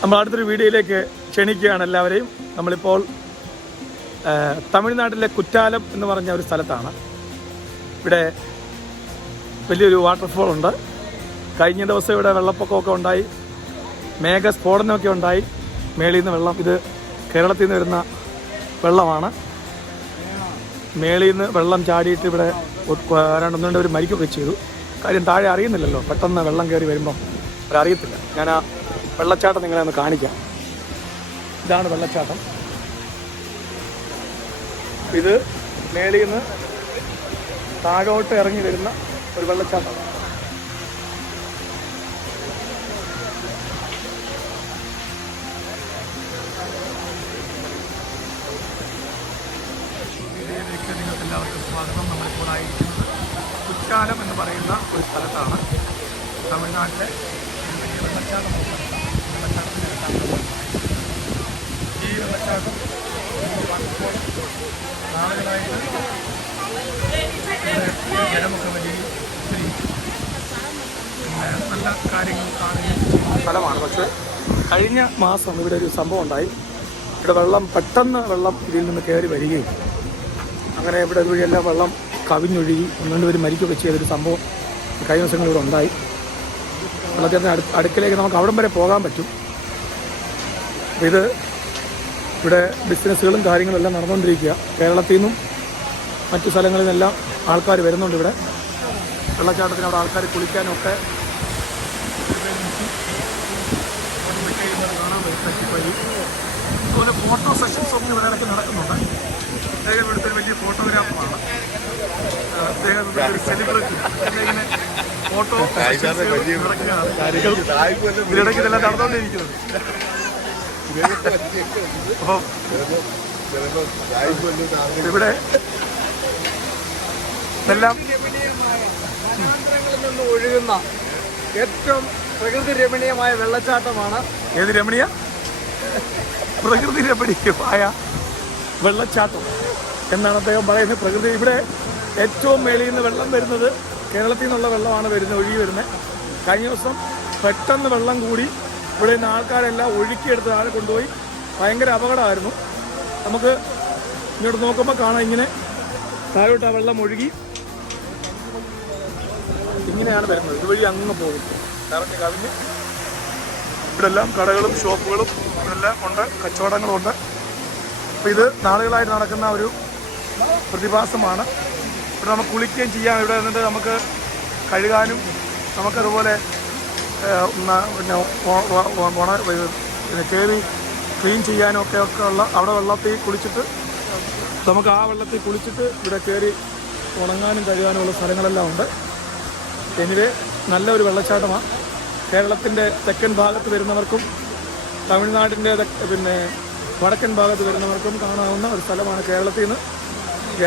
നമ്മൾ അടുത്തൊരു വീഡിയോയിലേക്ക് ക്ഷണിക്കുകയാണ് എല്ലാവരെയും. നമ്മളിപ്പോൾ തമിഴ്നാട്ടിലെ കുറ്റാലം എന്ന് പറഞ്ഞ ഒരു സ്ഥലത്താണ്. ഇവിടെ വലിയൊരു വാട്ടർഫോൾ ഉണ്ട്. കഴിഞ്ഞ ദിവസം ഇവിടെ വെള്ളപ്പൊക്കമൊക്കെ ഉണ്ടായി, മേഘസ്ഫോടനമൊക്കെ ഉണ്ടായി. മേളിൽ നിന്ന് വെള്ളം, ഇത് കേരളത്തിൽ നിന്ന് വരുന്ന വെള്ളമാണ്. മേളിൽ നിന്ന് വെള്ളം ചാടിയിട്ട് ഇവിടെ ഒന്നുകൊണ്ട് ഒരു മരിക്കുകയൊക്കെ ചെയ്തു. കാര്യം താഴെ അറിയുന്നില്ലല്ലോ, പെട്ടെന്ന് വെള്ളം കയറി വരുമ്പം അവരറിയത്തില്ല. ഞാൻ ആ വെള്ളച്ചാട്ടം നിങ്ങളെ ഒന്ന് കാണിക്കാം. ഇതാണ് വെള്ളച്ചാട്ടം. ഇത് മേളിൽ നിന്ന് താഴോട്ട് ഇറങ്ങി വരുന്ന ഒരു വെള്ളച്ചാട്ടം. വീഡിയോയിലേക്ക് നിങ്ങൾക്ക് എല്ലാവർക്കും സ്വാഗതം. നമ്മളിപ്പോൾ ആയിരിക്കുന്നത് കുറ്റാലം എന്ന് പറയുന്ന ഒരു സ്ഥലത്താണ്. തമിഴ്നാട്ടിലെ വെള്ളച്ചാട്ടം. ഈ വെള്ളച്ചാട്ടം നാളുകളായിട്ട് ജലമൊക്കെ വലിയ നല്ല കാര്യങ്ങൾ കാണുന്ന സ്ഥലമാണ്. പക്ഷേ കഴിഞ്ഞ മാസം ഇവിടെ ഒരു സംഭവം ഉണ്ടായി. ഇവിടെ പെട്ടെന്ന് വെള്ളം ഇതിൽ നിന്ന് കയറി വരികയും അങ്ങനെ ഇവിടെ വഴിയെല്ലാം വെള്ളം കവിഞ്ഞൊഴുകി ഒന്നുകൊണ്ട് മരിക്കുകയൊക്കെ ചെയ്തൊരു സംഭവം കഴിഞ്ഞ ദിവസങ്ങളിവിടെ ഉണ്ടായി. വെള്ളച്ചാട്ടത്തിന് അടുക്കിലേക്ക് നമുക്ക് അവിടം വരെ പോകാൻ പറ്റും. ഇത് ഇവിടെ ബിസിനസ്സുകളും കാര്യങ്ങളും എല്ലാം നടന്നുകൊണ്ടിരിക്കുക. കേരളത്തിൽ നിന്നും മറ്റു സ്ഥലങ്ങളിൽ നിന്നെല്ലാം ആൾക്കാർ വരുന്നുണ്ട്. ഇവിടെ വെള്ളച്ചാട്ടത്തിന് അവിടെ ആൾക്കാർ കുളിക്കാനൊക്കെ കാണാൻ പറ്റും. അതുപോലെ ഫോട്ടോ സെഷൻസ് ഒന്നും ഇവിടെ ഇടയ്ക്ക് നടക്കുന്നുണ്ട്. അദ്ദേഹം ഇവിടുത്തെ ഒരു വലിയ ഫോട്ടോഗ്രാഫറാണ്. അദ്ദേഹം ഒരു സെലിബ്രിറ്റി. ഇങ്ങനെ ഫോട്ടോ ഇതിനിടയ്ക്ക് ഇതെല്ലാം നടന്നുകൊണ്ടിരിക്കുന്നത്. അപ്പം ഇവിടെ എല്ലാം നിന്ന് ഒഴുകുന്ന ഏറ്റവും പ്രകൃതി രമണീയമായ വെള്ളച്ചാട്ടമാണ്. ഏത് രമണീയ? പ്രകൃതി രമണീയമായ വെള്ളച്ചാട്ടം എന്നാണ് അദ്ദേഹം പറയുന്നത്. പ്രകൃതി ഇവിടെ ഏറ്റവും മേളിൽ നിന്ന് വെള്ളം വരുന്നത് കേരളത്തിൽ നിന്നുള്ള വെള്ളമാണ് ഒഴുകി വരുന്നത്. കഴിഞ്ഞ ദിവസം പെട്ടെന്ന് വെള്ളം കൂടി ഇവിടെ നിന്ന് ആൾക്കാരെല്ലാം ഒഴുക്കിയെടുത്ത് ആളെ കൊണ്ടുപോയി. ഭയങ്കര അപകടമായിരുന്നു. നമുക്ക് ഇങ്ങോട്ട് നോക്കുമ്പോൾ കാണാം, ഇങ്ങനെ താഴോട്ട് ആ വെള്ളം ഒഴുകി ഇങ്ങനെയാണ് വരുന്നത്. ഇതുവഴി അങ്ങ് പോകും, നിറഞ്ഞ് കവിഞ്ഞ്. ഇവിടെ എല്ലാം കടകളും ഷോപ്പുകളും ഇതെല്ലാം ഉണ്ട്, കച്ചവടങ്ങളും ഉണ്ട്. അപ്പോൾ ഇത് നാളുകളായിട്ട് നടക്കുന്ന ഒരു പ്രതിഭാസമാണ്. ഇവിടെ നമുക്ക് കുളിക്കുകയും ചെയ്യാം. ഇവിടെ നിന്നിട്ട് നമുക്ക് കഴുകാനും നമുക്കതുപോലെ പിന്നെ കയറി ക്ലീൻ ചെയ്യാനും ഒക്കെ ഉള്ള അവിടെ വെള്ളത്തിൽ കുളിച്ചിട്ട് നമുക്ക് ആ വെള്ളത്തിൽ കുളിച്ചിട്ട് ഇവിടെ കയറി ഉണങ്ങാനും കഴുകാനുമുള്ള സ്ഥലങ്ങളെല്ലാം ഉണ്ട്. എനിവേ നല്ലൊരു വെള്ളച്ചാട്ടമാണ്. കേരളത്തിൻ്റെ തെക്കൻ ഭാഗത്ത് വരുന്നവർക്കും തമിഴ്നാടിൻ്റെ പിന്നെ വടക്കൻ ഭാഗത്ത് വരുന്നവർക്കും കാണാവുന്ന ഒരു സ്ഥലമാണ്. കേരളത്തിൽ നിന്ന്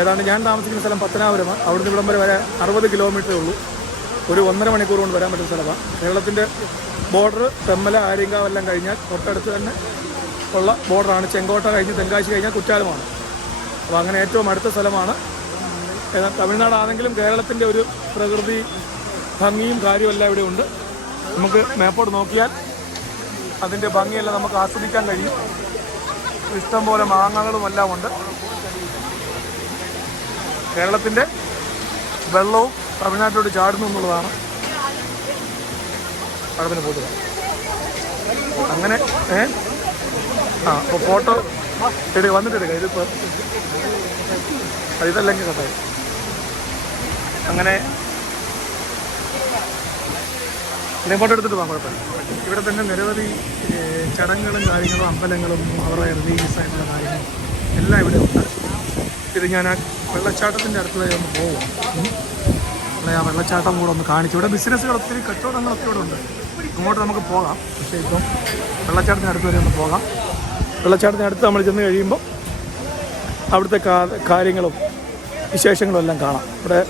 ഏതാണ്ട് ഞാൻ താമസിക്കുന്ന സ്ഥലം പത്തനാപുരമാണ്. അവിടുന്ന് ഇവിടം വരെ വരാൻ 60 കിലോമീറ്ററേ ഉള്ളൂ. ഒരു 1.5 മണിക്കൂർ കൊണ്ട് വരാൻ പറ്റുന്ന സ്ഥലമാണ്. കേരളത്തിൻ്റെ ബോർഡർ തെമ്മല, ആര്യങ്കാവ് എല്ലാം കഴിഞ്ഞാൽ തൊട്ടടുത്ത് തന്നെ ഉള്ള ബോർഡറാണ്. ചെങ്കോട്ട കഴിഞ്ഞ് തെങ്കാശി കഴിഞ്ഞാൽ കുറ്റാലമാണ്. അപ്പോൾ അങ്ങനെ ഏറ്റവും അടുത്ത സ്ഥലമാണ്. തമിഴ്നാടാണെങ്കിലും കേരളത്തിൻ്റെ ഒരു പ്രകൃതി ഭംഗിയും കാര്യമെല്ലാം ഇവിടെ ഉണ്ട്. നമുക്ക് മാപ്പോട്ട് നോക്കിയാൽ അതിൻ്റെ ഭംഗിയെല്ലാം നമുക്ക് ആസ്വദിക്കാൻ കഴിയും. ഇഷ്ടംപോലെ മാങ്ങകളും എല്ലാം ഉണ്ട്. കേരളത്തിൻ്റെ വെള്ളവും തമിഴ്നാട്ടിലോട്ട് ചാടുന്നു എന്നുള്ളതാണ് പടത്തിന് പോകുക. അങ്ങനെ അപ്പോൾ ഫോട്ടോ വന്നിട്ടെടുക്കുക. ഇതിപ്പോൾ ഇതല്ലെങ്കിൽ കട്ടായി. അങ്ങനെ ഫോട്ടോ എടുത്തിട്ട് പോകാം, കുഴപ്പമില്ല. ഇവിടെ തന്നെ നിരവധി ചടങ്ങുകളും കാര്യങ്ങളും അമ്പലങ്ങളും അവരുടെ റിലീജിയസ് ആയിട്ടുള്ള കാര്യങ്ങളും എല്ലാം ഇവിടെ ഉണ്ട്. ഇത് ഞാൻ ആ വെള്ളച്ചാട്ടത്തിൻ്റെ അടുത്തുവരെ ഒന്ന് പോകും. ആ വെള്ളച്ചാട്ടം കൂടെ ഒന്ന് കാണിച്ചു. ഇവിടെ ബിസിനസ്സുകൾ ഒത്തിരി, കച്ചവടങ്ങളൊക്കെ ഇവിടെ ഉണ്ട്. അങ്ങോട്ട് നമുക്ക് പോകാം. പക്ഷേ ഇപ്പം വെള്ളച്ചാട്ടത്തിന് അടുത്ത് വരെ ഒന്ന് പോകാം. വെള്ളച്ചാട്ടത്തിന് അടുത്ത് നമ്മൾ ചെന്ന് കഴിയുമ്പോൾ അവിടുത്തെ കാര്യങ്ങളും വിശേഷങ്ങളും എല്ലാം കാണാം. ഇവിടെ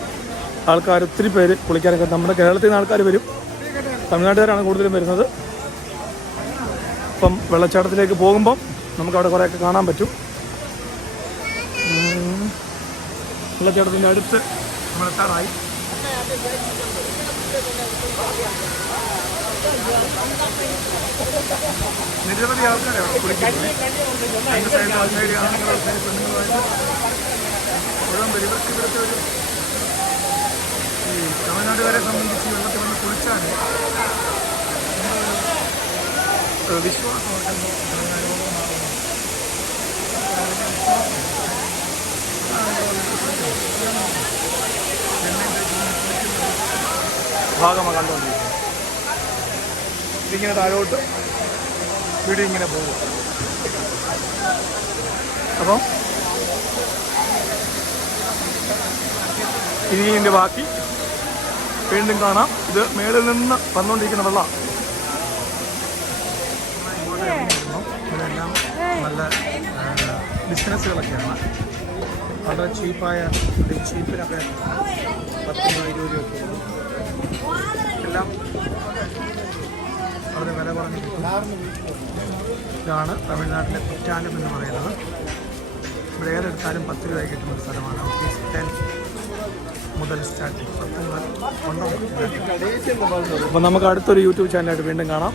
ആൾക്കാർ ഒത്തിരി പേര് കുളിക്കാനൊക്കെ, നമ്മുടെ കേരളത്തിൽ നിന്ന് ആൾക്കാർ വരും. തമിഴ്നാട്ടുകാരാണ് കൂടുതലും വരുന്നത്. അപ്പം വെള്ളച്ചാട്ടത്തിലേക്ക് പോകുമ്പം നമുക്കവിടെ കുറേയൊക്കെ കാണാൻ പറ്റും. വെള്ളച്ചാട്ടത്തിൻ്റെ അടുത്ത് നമ്മളെത്താറായി. നിരവധി ആൾക്കാരെ അവിടെ കുളിക്കുന്നത്. രണ്ട് സൈഡിൽ ആൾക്കാരി ആണുങ്ങളും പെണ്ണുങ്ങളുമായിട്ട് മുഴുവൻ വരും. ഇവിടുത്തെ ഒരു ഈ തമിഴ്നാട്ടുകാരെ സംബന്ധിച്ച് വെള്ളത്തിൽ വന്ന് കുളിച്ചാൽ വിശ്വാസമുണ്ടെന്ന് ഭാഗമാണ് കണ്ടുകൊണ്ടിരിക്കുന്നത്. ഇതിങ്ങനെ താഴോട്ട് വീഡിയോ ഇങ്ങനെ പോകും. അപ്പം ഇനി ഇതിൻ്റെ ബാക്കി വീണ്ടും കാണാം. ഇത് മേളിൽ നിന്ന് വന്നുകൊണ്ടിരിക്കുന്ന വെള്ളം. ഇതെല്ലാം നല്ല ബിസിനസ്സുകളൊക്കെയാണ്. വളരെ ചീപ്പായ ചീപ്പിനൊക്കെ 10-20 രൂപയൊക്കെ എല്ലാം വളരെ വില പറഞ്ഞ് കിട്ടും. ഇതാണ് തമിഴ്നാട്ടിലെ കുറ്റാലം എന്ന് പറയുന്നത്. ഇവിടെ ഏതെടുത്താലും 10 രൂപ കിട്ടുന്ന ഒരു സ്ഥലമാണ്. 10 മുതൽ സ്റ്റാർട്ടിങ് 10 മുതൽ. അപ്പം നമുക്ക് അടുത്തൊരു യൂട്യൂബ് ചാനലായിട്ട് വീണ്ടും കാണാം.